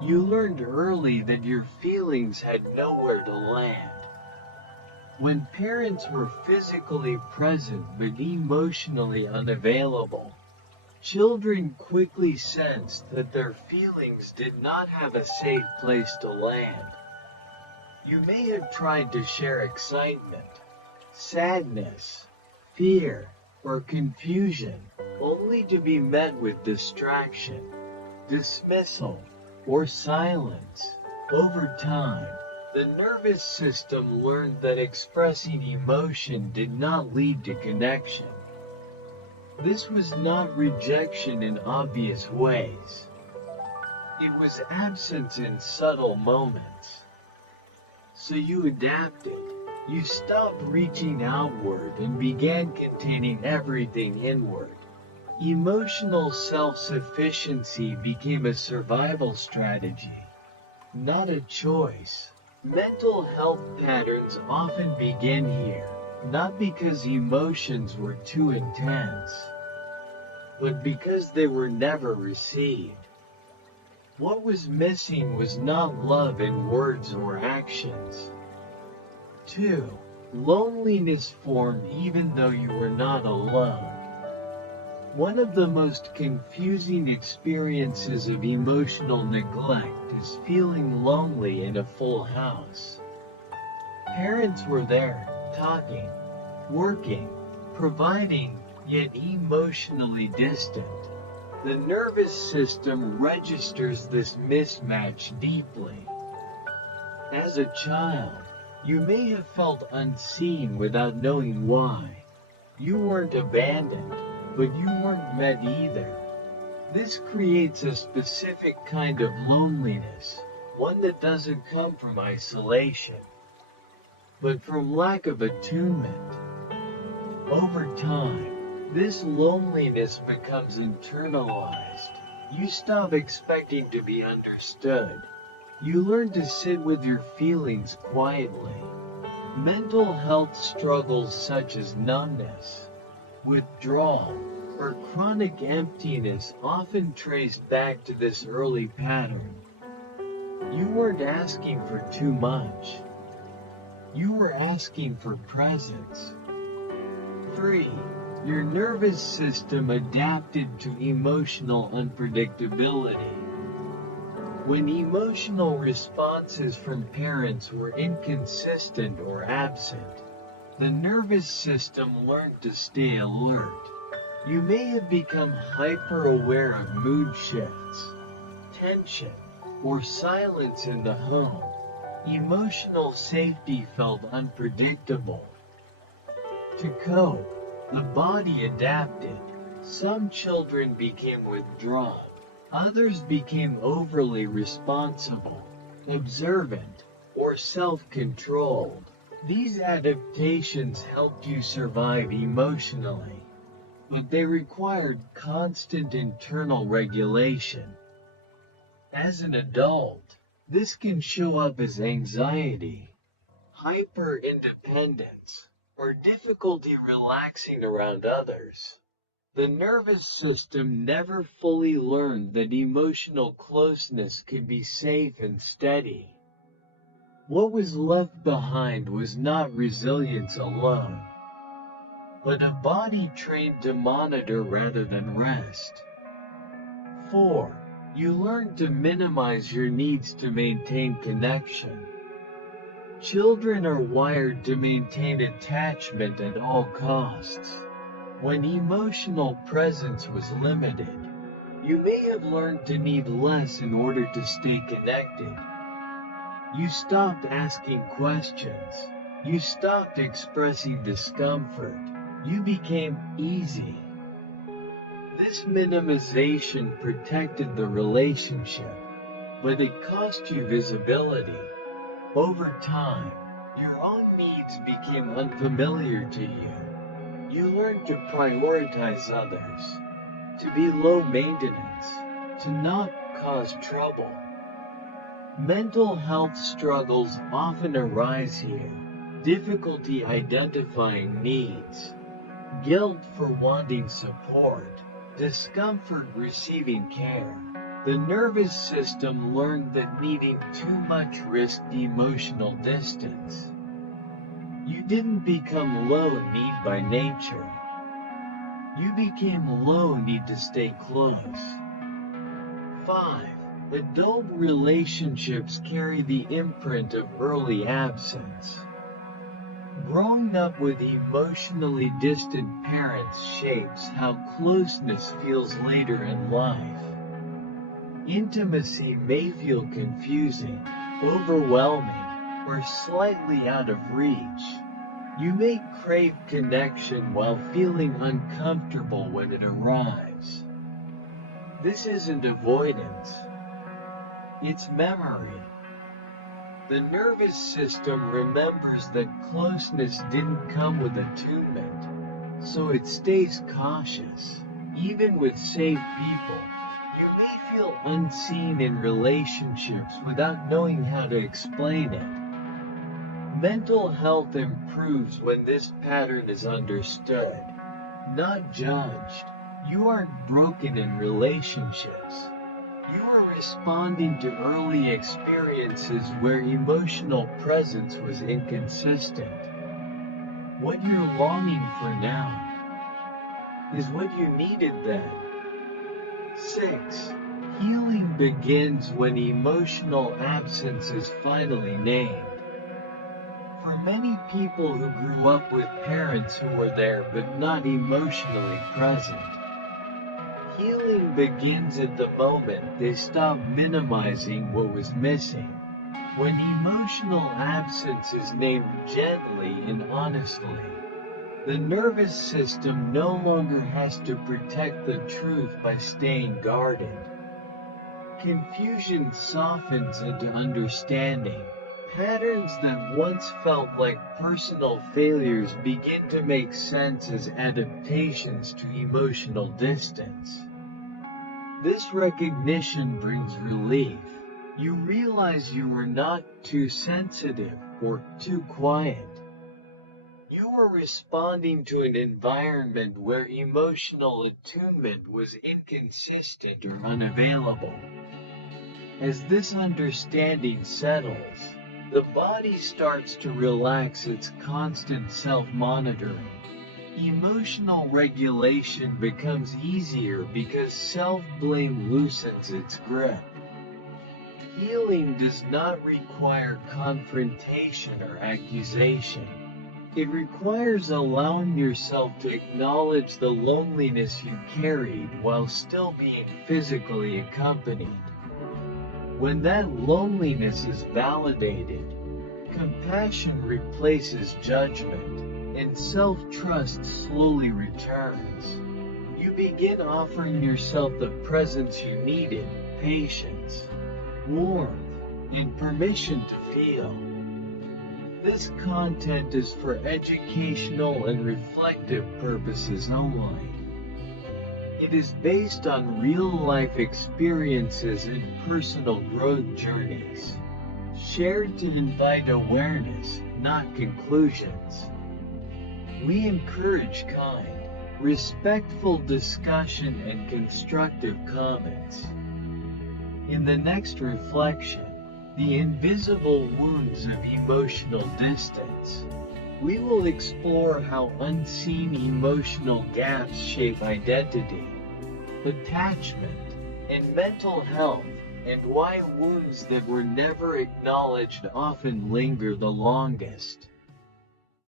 You learned early that your feelings had nowhere to land. When parents were physically present but emotionally unavailable, children quickly sensed that their feelings did not have a safe place to land. You may have tried to share excitement, sadness, fear, or confusion, only to be met with distraction, dismissal, or silence. Over time, the nervous system learned that expressing emotion did not lead to connection. This was not rejection in obvious ways. It was absence in subtle moments. So you adapted. You stopped reaching outward and began containing everything inward. Emotional self-sufficiency became a survival strategy, not a choice. Mental health patterns often begin here, not because emotions were too intense, but because they were never received. What was missing was not love in words or actions. 2. Loneliness formed even though you were not alone. One of the most confusing experiences of emotional neglect is feeling lonely in a full house. Parents were there, talking, working, providing, yet emotionally distant. The nervous system registers this mismatch deeply. As a child, you may have felt unseen without knowing why. You weren't abandoned, but you weren't met either. This creates a specific kind of loneliness, one that doesn't come from isolation, but from lack of attunement. Over time, this loneliness becomes internalized. You stop expecting to be understood. You learn to sit with your feelings quietly. Mental health struggles such as numbness, withdrawal, or chronic emptiness often trace back to this early pattern. You weren't asking for too much. You were asking for presence. 3. Your nervous system adapted to emotional unpredictability. When emotional responses from parents were inconsistent or absent, the nervous system learned to stay alert. You may have become hyper-aware of mood shifts, tension, or silence in the home. Emotional safety felt unpredictable. To cope, the body adapted. Some children became withdrawn. Others became overly responsible, observant, or self-controlled. These adaptations helped you survive emotionally, but they required constant internal regulation. As an adult, this can show up as anxiety, hyper-independence, or difficulty relaxing around others. The nervous system never fully learned that emotional closeness could be safe and steady. What was left behind was not resilience alone, but a body trained to monitor rather than rest. 4. You learned to minimize your needs to maintain connection. Children are wired to maintain attachment at all costs. When emotional presence was limited, you may have learned to need less in order to stay connected. You stopped asking questions. You stopped expressing discomfort. You became easy. This minimization protected the relationship, but it cost you visibility. Over time, your own needs became unfamiliar to you. You learned to prioritize others, to be low maintenance, to not cause trouble. Mental health struggles often arise here. Difficulty identifying needs, guilt for wanting support, discomfort receiving care. The nervous system learned that needing too much risked emotional distance. You didn't become low-need by nature. You became low-need to stay close. 5. Adult relationships carry the imprint of early absence. Growing up with emotionally distant parents shapes how closeness feels later in life. Intimacy may feel confusing, overwhelming, or slightly out of reach. You may crave connection while feeling uncomfortable when it arrives. This isn't avoidance, it's memory. The nervous system remembers that closeness didn't come with attunement, so it stays cautious. Even with safe people, you may feel unseen in relationships without knowing how to explain it. Mental health improves when this pattern is understood, not judged. You aren't broken in relationships. You are responding to early experiences where emotional presence was inconsistent. What you're longing for now is what you needed then. 6. Healing begins when emotional absence is finally named. For many people who grew up with parents who were there but not emotionally present, healing begins at the moment they stop minimizing what was missing. When emotional absence is named gently and honestly, the nervous system no longer has to protect the truth by staying guarded. Confusion softens into understanding. Patterns that once felt like personal failures begin to make sense as adaptations to emotional distance. This recognition brings relief. You realize you were not too sensitive or too quiet. You were responding to an environment where emotional attunement was inconsistent or unavailable. As this understanding settles, the body starts to relax its constant self-monitoring. Emotional regulation becomes easier because self-blame loosens its grip. Healing does not require confrontation or accusation. It requires allowing yourself to acknowledge the loneliness you carried while still being physically accompanied. When that loneliness is validated, compassion replaces judgment, and self-trust slowly returns. You begin offering yourself the presence you needed, patience, warmth, and permission to feel. This content is for educational and reflective purposes only. It is based on real-life experiences and personal growth journeys, shared to invite awareness, not conclusions. We encourage kind, respectful discussion and constructive comments. In the next reflection, The Invisible Wounds of Emotional Distance, we will explore how unseen emotional gaps shape identity, attachment, and mental health, and why wounds that were never acknowledged often linger the longest.